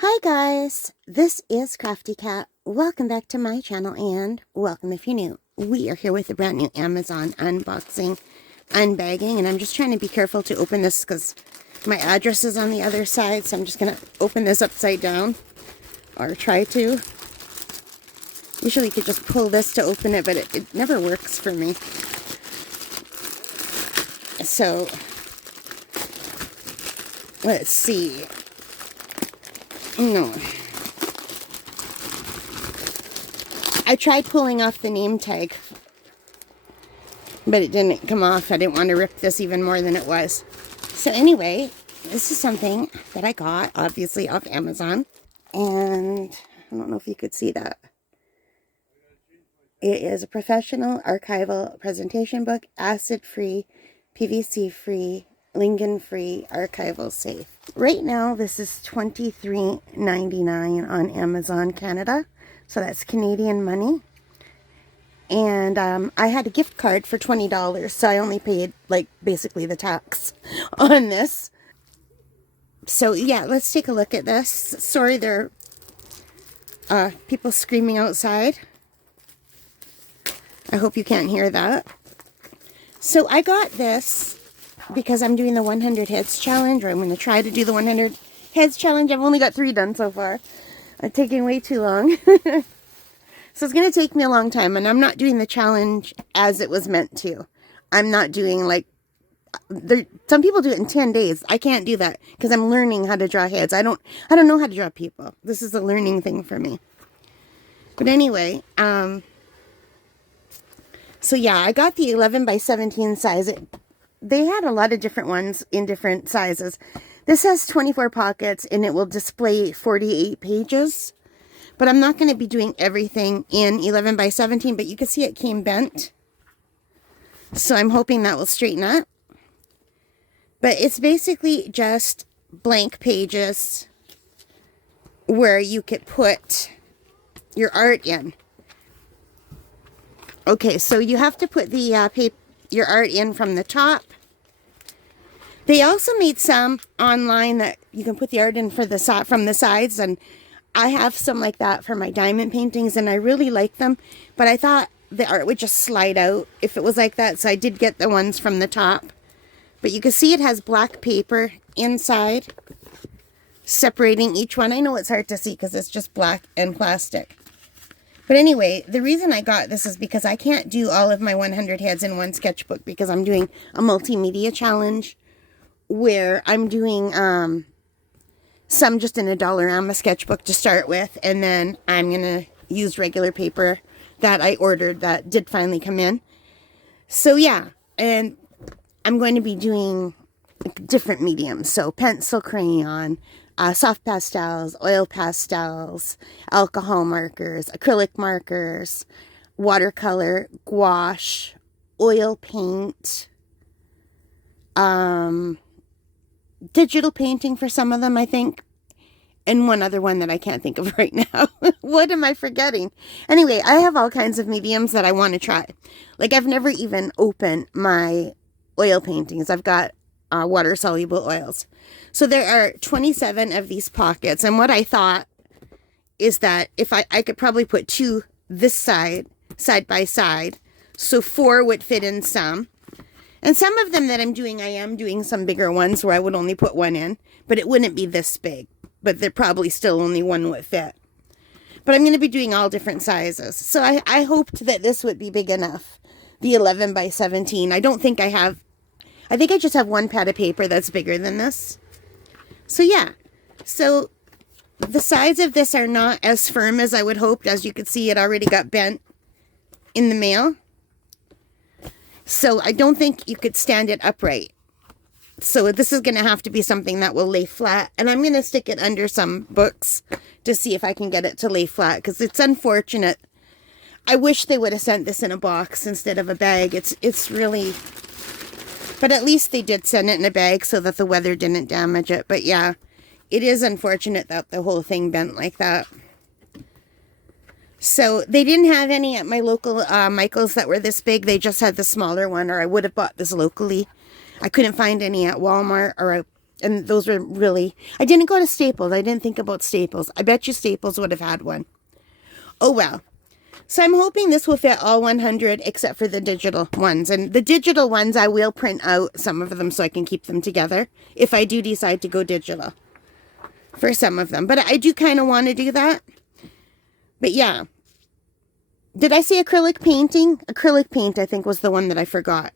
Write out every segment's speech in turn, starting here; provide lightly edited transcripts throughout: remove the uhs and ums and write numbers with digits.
Hi guys, this is Crafty Cat. Welcome back to my channel and welcome if you're new. We are here with a brand new Amazon unboxing, unbagging, and I'm just trying to be careful to open this because my address is on the other side, so I'm just going to open this upside down, or try to. Usually you could just pull this to open it, but it never works for me. So, let's see. No. I tried pulling off the name tag, but it didn't come off. I didn't want to rip this even more than it was. So anyway, this is something that I got, obviously, off Amazon. And I don't know if you could see that. It is a professional archival presentation book, acid-free, PVC-free, Lincoln-free, archival safe. Right now, this is $23.99 on Amazon Canada. So that's Canadian money. And I had a gift card for $20, so I only paid, like, basically the tax on this. So, yeah, let's take a look at this. Sorry, there are people screaming outside. I hope you can't hear that. So I got this because I'm doing the 100 heads challenge, or I'm going to try to do the 100 heads challenge. I've only got 3 done so far. I'm taking way too long. So it's going to take me a long time, and I'm not doing the challenge as it was meant to. I'm not doing like, some people do it in 10 days. I can't do that because I'm learning how to draw heads. I don't know how to draw people. This is a learning thing for me. But anyway, so yeah, I got the 11 by 17 size. They had a lot of different ones in different sizes. This has 24 pockets and it will display 48 pages. But I'm not going to be doing everything in 11 by 17, but you can see it came bent. So I'm hoping that will straighten up. But it's basically just blank pages where you could put your art in. Okay, so you have to put the your art in from the top. They also made some online that you can put the art in for from the sides, and I have some like that for my diamond paintings, and I really like them, but I thought the art would just slide out if it was like that, so I did get the ones from the top. But you can see it has black paper inside, separating each one. I know it's hard to see because it's just black and plastic. But anyway, the reason I got this is because I can't do all of my 100 heads in one sketchbook because I'm doing a multimedia challenge where I'm doing some just in a Dollarama sketchbook to start with, and then I'm going to use regular paper that I ordered that did finally come in. So yeah, and I'm going to be doing different mediums, so pencil, crayon, soft pastels, oil pastels, alcohol markers, acrylic markers, watercolor, gouache, oil paint, digital painting for some of them, I think, and one other one that I can't think of right now. What am I forgetting? Anyway, I have all kinds of mediums that I want to try. Like, I've never even opened my oil paintings. I've got water-soluble oils. So there are 27 of these pockets, and what I thought is that if I could probably put 2 this side by side, so 4 would fit in some. And some of them that I'm doing, I am doing some bigger ones where I would only put 1 in, but it wouldn't be this big. But they're probably still only 1 would fit. But I'm going to be doing all different sizes. So I hoped that this would be big enough. The 11 by 17. I don't think I have, I think I just have 1 pad of paper that's bigger than this. So yeah. So the sides of this are not as firm as I would hope. As you can see, it already got bent in the mail. So I don't think you could stand it upright. So this is going to have to be something that will lay flat. And I'm going to stick it under some books to see if I can get it to lay flat. Because it's unfortunate. I wish they would have sent this in a box instead of a bag. It's really... But at least they did send it in a bag so that the weather didn't damage it. But yeah, it is unfortunate that the whole thing bent like that. So they didn't have any at my local Michael's that were this big. They just had the smaller one, or I would have bought this locally. I couldn't find any at Walmart, or And those were really, I didn't go to Staples. I didn't think about Staples. I bet you Staples would have had one. Oh, well. So I'm hoping this will fit all 100 except for the digital ones. And the digital ones, I will print out some of them so I can keep them together if I do decide to go digital for some of them. But I do kind of want to do that. But yeah. Did I say acrylic painting? Acrylic paint, I think, was the one that I forgot.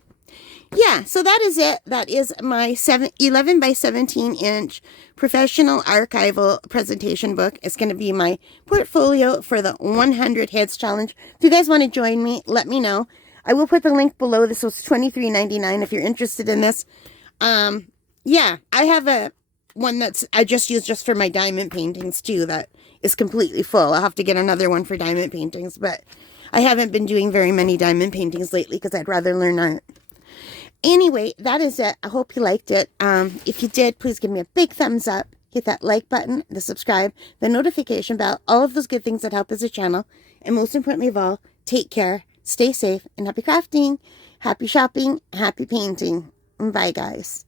Yeah, so that is it. That is my 11 by 17 inch professional archival presentation book. It's going to be my portfolio for the 100 Heads Challenge. If you guys want to join me, let me know. I will put the link below. This was $23.99 if you're interested in this. Yeah, I have a one that's I just use just for my diamond paintings too. That is completely full. I'll have to get another one for diamond paintings, but I haven't been doing very many diamond paintings lately because I'd rather learn art. Anyway, that is it. I hope you liked it. If you did, please give me a big thumbs up. Hit that like button, the subscribe, the notification bell, all of those good things that help as a channel. And most importantly of all, take care, stay safe, and happy crafting, happy shopping, happy painting. Bye, guys.